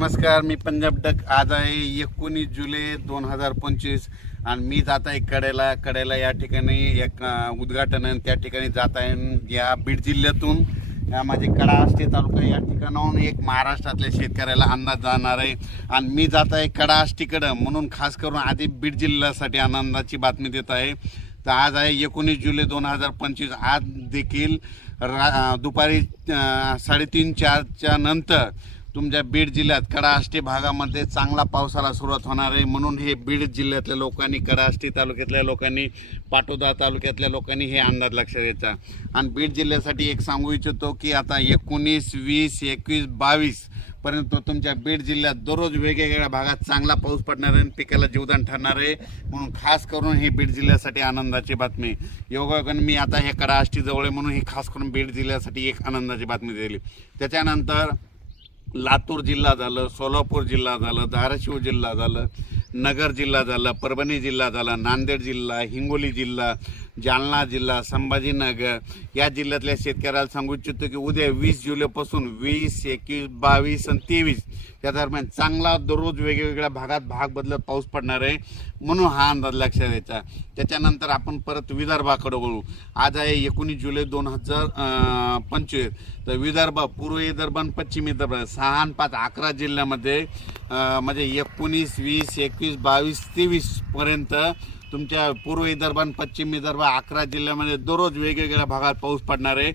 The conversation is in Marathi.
नमस्कार मी पंजाब डक आज आहे एकोणीस जुलै दोन हजार पंचवीस आणि मी जात आहे कड्याला कड्याला या ठिकाणी एक उद्घाटन आहे त्या ठिकाणी जात आहे या बीड जिल्ह्यातून या माझे कडा आष्टे तालुका या ठिकाणाहून एक महाराष्ट्रातल्या शेतकऱ्याला अंदाज जाणार आहे आणि मी जात आहे कडा म्हणून खास करून आधी बीड जिल्ह्यासाठी आनंदाची बातमी देत आहे तर आज आहे एकोणीस जुलै दोन हजार पंचवीस आज देखील रा दुपारी साडेतीन चारच्या नंतर तुमच्या बीड जिल्ह्यात कडाष्टी भागामध्ये चांगला पावसाला सुरुवात होणार आहे म्हणून हे बीड जिल्ह्यातल्या लोकांनी कडाष्टी तालुक्यातल्या लोकांनी पाटोदा तालुक्यातल्या लोकांनी हे अंदाज लक्षात घ्यायचा आणि बीड जिल्ह्यासाठी एक सांगू इच्छितो की आता एकोणीस वीस एकवीस बावीस पर्यंत तुमच्या बीड जिल्ह्यात दररोज वेगवेगळ्या भागात चांगला पाऊस पडणार आहे आणि पिकाला जीवदान ठरणार आहे म्हणून खास करून ही बीड जिल्ह्यासाठी आनंदाची बातमी योगायोगाने मी आता हे कडाष्टी जवळ म्हणून ही खास करून बीड जिल्ह्यासाठी एक आनंदाची बातमी दिली त्याच्यानंतर लातूर जिल्हा झालं सोलापूर जिल्हा झालं धाराशिव जिल्हा झालं नगर जिल्हा झालं परभणी जिल्हा झाला नांदेड जिल्हा हिंगोली जिल्हा जालना जिल्हा संभाजीनगर या जिल्ह्यातल्या शेतकऱ्याला सांगू इच्छितो की उद्या वीस जुलैपासून वीस एकवीस बावीस आणि तेवीस त्या दरम्यान चांगला दररोज वेगवेगळ्या भागात भाग बदलत पाऊस पडणार आहे म्हणून हा अंदाज लक्षात द्यायचा त्याच्यानंतर आपण परत विदर्भाकडे वळू आज आहे एकोणीस जुलै दोन हजार पंचवीस तर विदर्भ पूर्व विदर्भ आणि पश्चिम विदर्भ सहा आणि पाच अकरा जिल्ह्यामध्ये म्हणजे एकोणीस वीस एकवीस बावीस तेवीसपर्यंत तुमच्या पूर्व विदर्भ आणि पश्चिम विदर्भ अकरा जिल्ह्यामध्ये दररोज वेगवेगळ्या भागात पाऊस पडणार आहे